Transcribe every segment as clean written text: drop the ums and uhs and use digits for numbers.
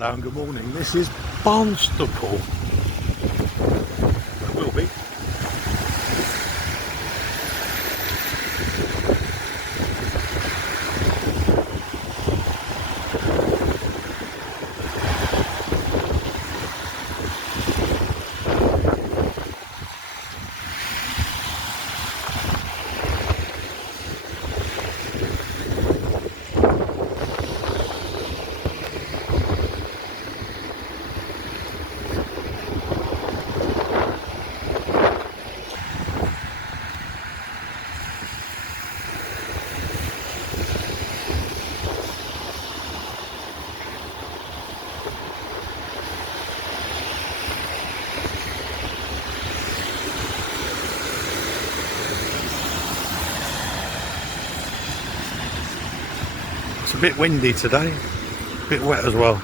Hello and good morning. This is Barnstaple. It will be. It's a bit windy today, a bit wet as well.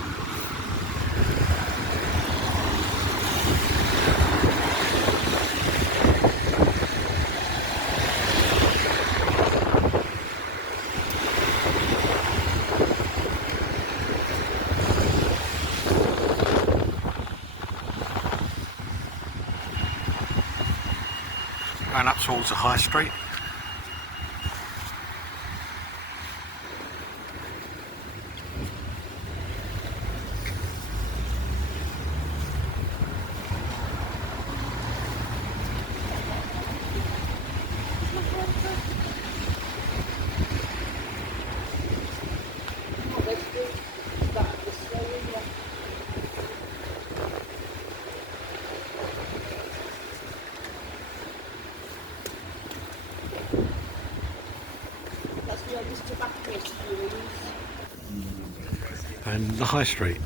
Going up towards the high street. And the high street.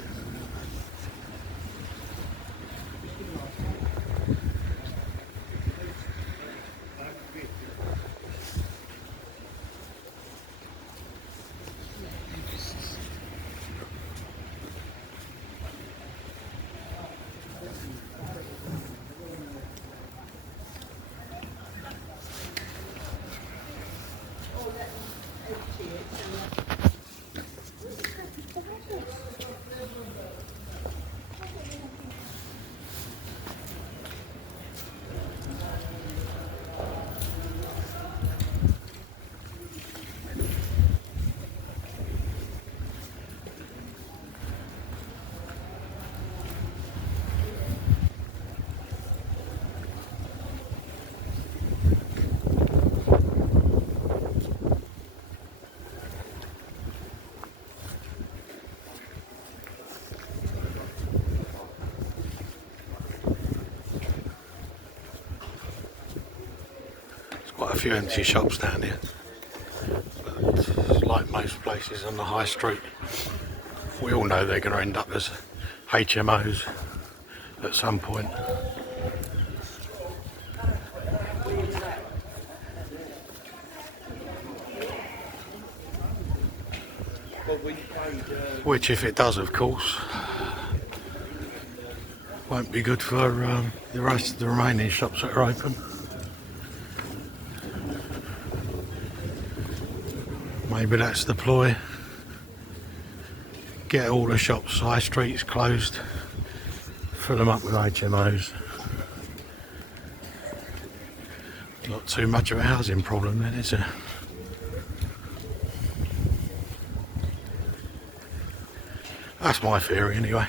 Quite a few empty shops down here, but like most places on the high street, we all know they're going to end up as HMOs at some point. Which, if it does, of course, won't be good for the rest of the remaining shops that are open. Maybe that's the ploy. Get all the shops, high streets closed, fill them up with HMOs. Not too much of a housing problem then, is it? That's my theory anyway.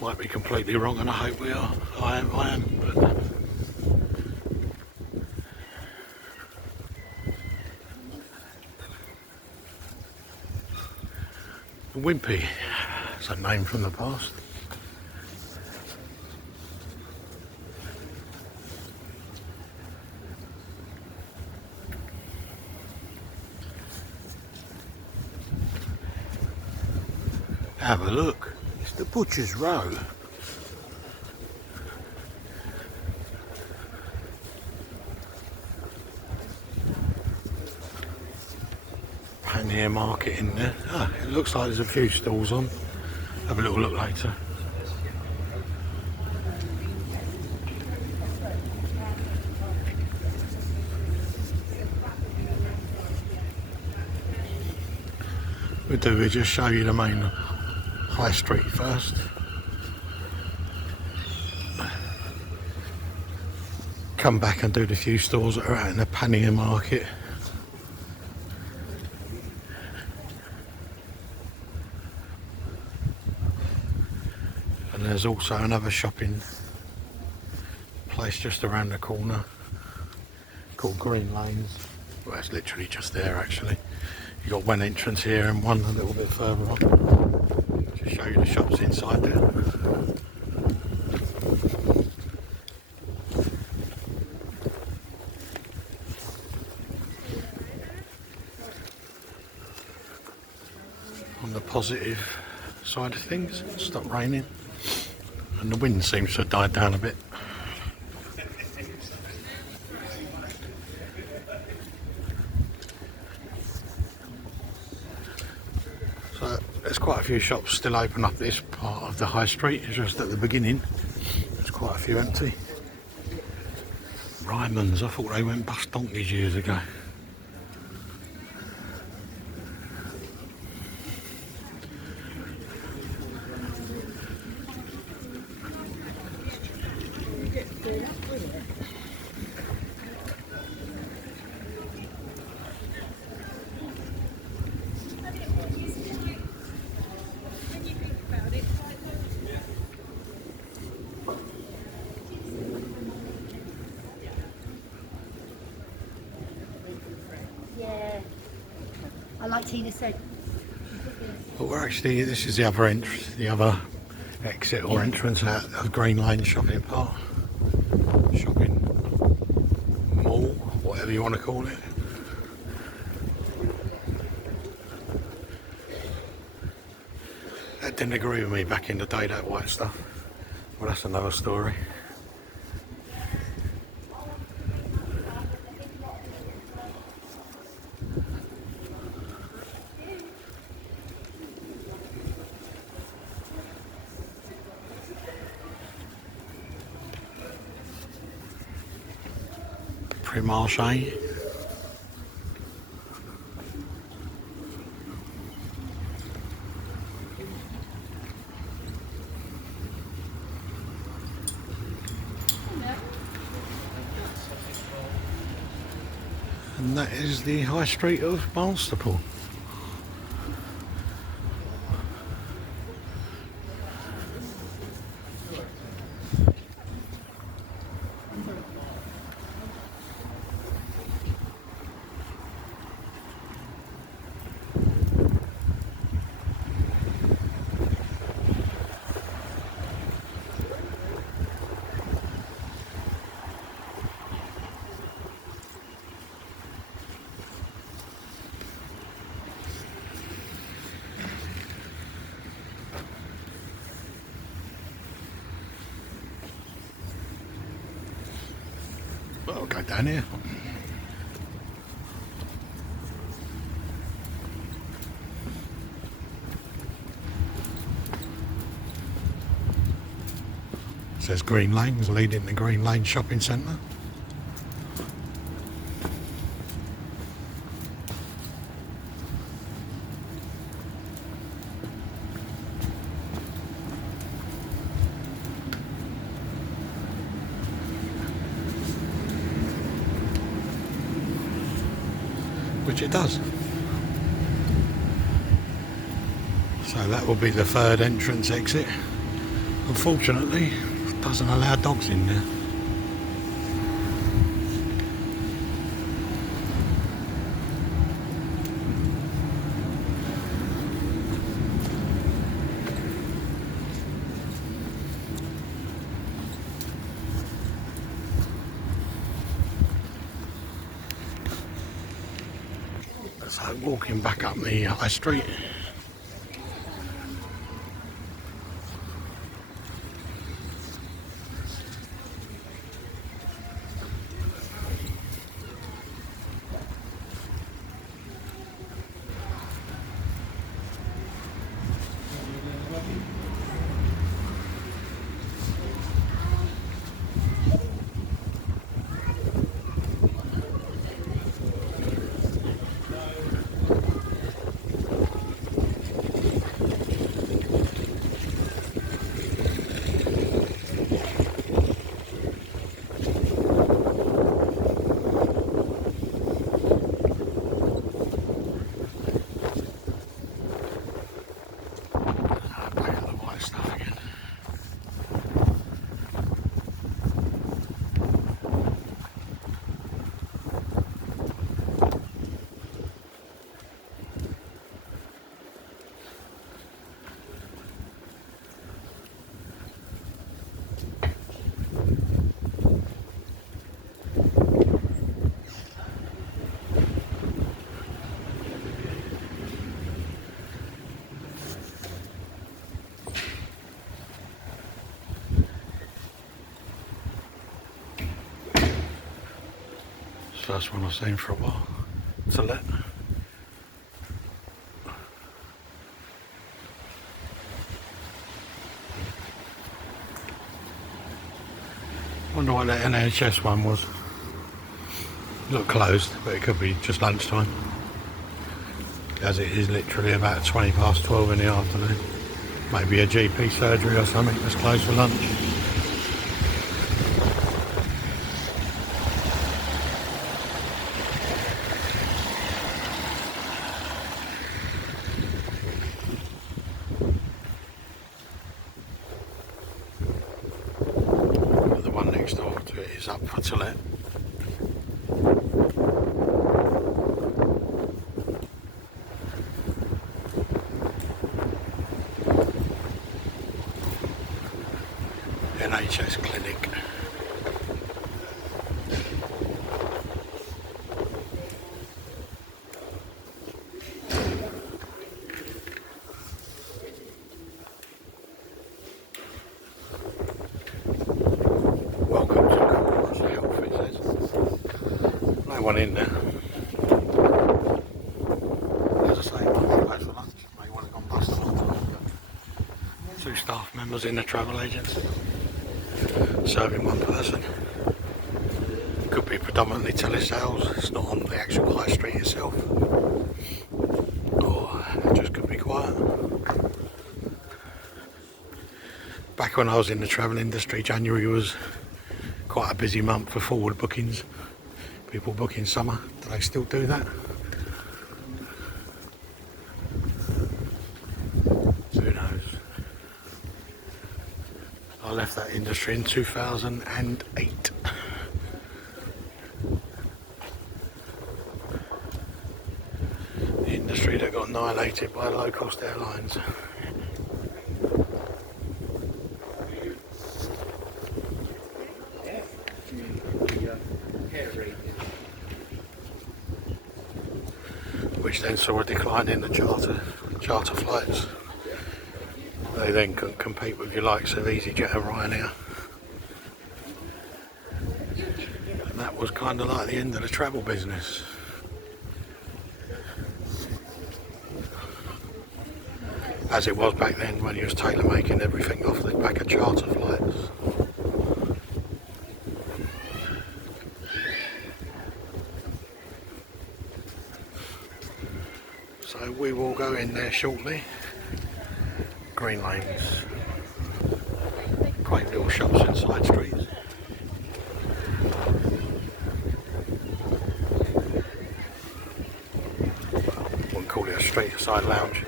Might be completely wrong, and I hope we are. I am, but Wimpy, it's a name from the past. Have a look, it's the Butcher's Row. Pannier Market in there. Ah, it looks like there's a few stalls on. Have a little look later. We just show you the main high street first. Come back and do the few stores that are out in the Pannier Market. And there's also another shopping place just around the corner called Green Lanes. Well, it's literally just there actually. You've got one entrance here and one a little bit further on. To show you the shops inside there. On the positive side of things, it's stopped raining and the wind seems to have died down a bit. So there's quite a few shops still open up this part of the high street. It's just at the beginning there's quite a few empty. Ryman's, I thought they went bust donkeys years ago. I like Tina said. But we're actually, this is the other entrance, the other exit or entrance out of Green Lane Shopping Park. Shopping mall, whatever you want to call it. That didn't agree with me back in the day, that white stuff. Well, that's another story. Marche. And that is the high street of Barnstaple. Well, I'll go down here. It says Green Lanes leading to Green Lane Shopping Centre. Which it does. So that will be the third entrance exit. Unfortunately, it doesn't allow dogs in there. So walking back up the high street. First one I've seen for a while. To let. Wonder what that NHS one was. Looked closed, but it could be just lunchtime, as it is literally about 20 past 12 in the afternoon. Maybe a GP surgery or something that's closed for lunch. But the one next door to it is up for to let. NHS clinic. Welcome to Course Health, it says. No one in there. As I say, close for lunch. May want to go and bust them up. 2 staff members in the travel agency, serving 1 person. Could be predominantly telesales, it's not on the actual high street itself. Or it just could be quiet. Back when I was in the travel industry, January was quite a busy month for forward bookings. People booking summer. Do they still do that? Who knows? I left that industry in 2008. The industry that got annihilated by low-cost airlines. Which then saw a decline in the charter flights. They then couldn't compete with your likes of EasyJet and Ryanair. And that was kind of like the end of the travel business. As it was back then when you was tailor making everything off the back of charter flights. So we will go in there shortly. Green lanes, quaint little shops and side streets. Wouldn't call it a street side lounge.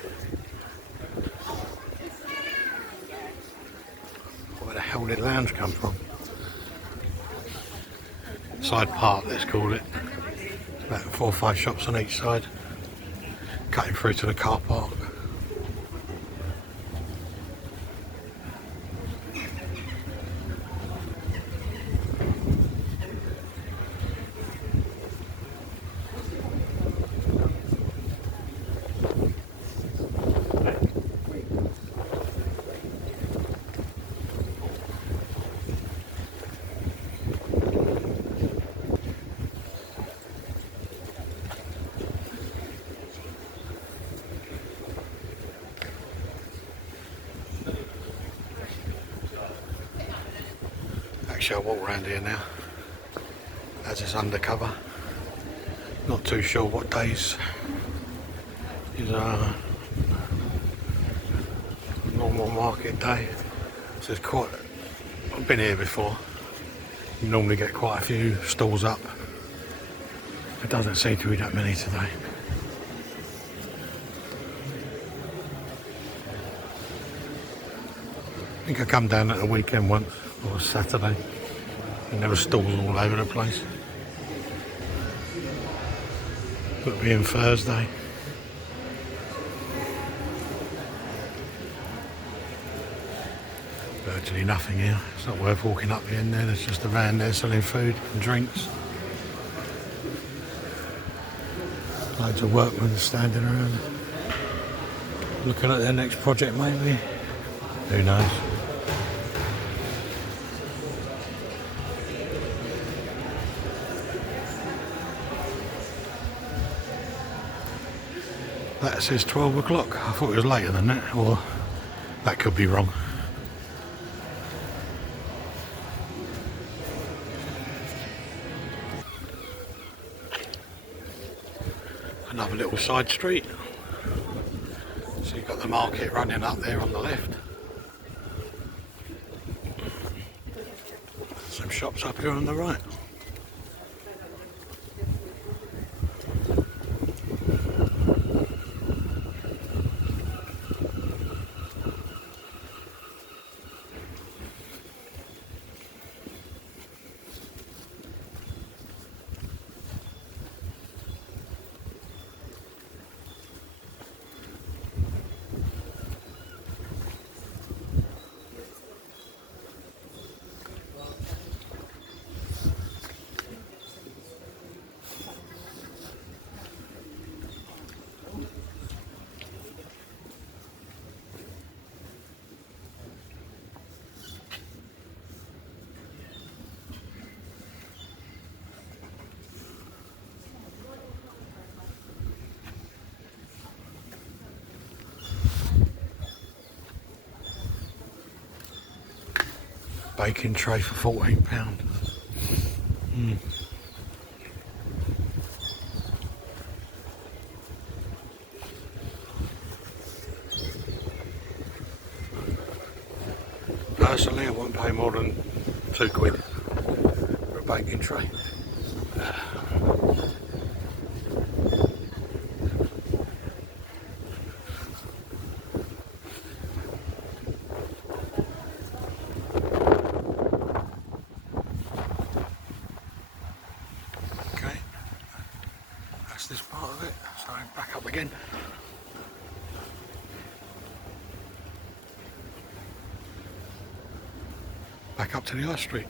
Where the hell did lounge come from? Side park, let's call it. About 4 or 5 shops on each side, cutting through to the car park. Actually, I'll walk around here now, as it's undercover. Not too sure what days is a normal market day. So it's quite, I've been here before. You normally get quite a few stalls up. There doesn't seem to be that many today. I think I come down at the weekend once, or Saturday, and there were stalls all over the place. Could be in Thursday. Virtually nothing here. It's not worth walking up the end there. There's just a van there selling food and drinks. Loads of workmen standing around, looking at their next project maybe. Who knows? That says 12 o'clock. I thought it was later than that, or that could be wrong. Another little side street. So you've got the market running up there on the left. Some shops up here on the right. Baking tray for £14. Personally, I wouldn't pay more than £2 for a baking tray. Okay, that's this part of it. So back up again. Back up to the high street.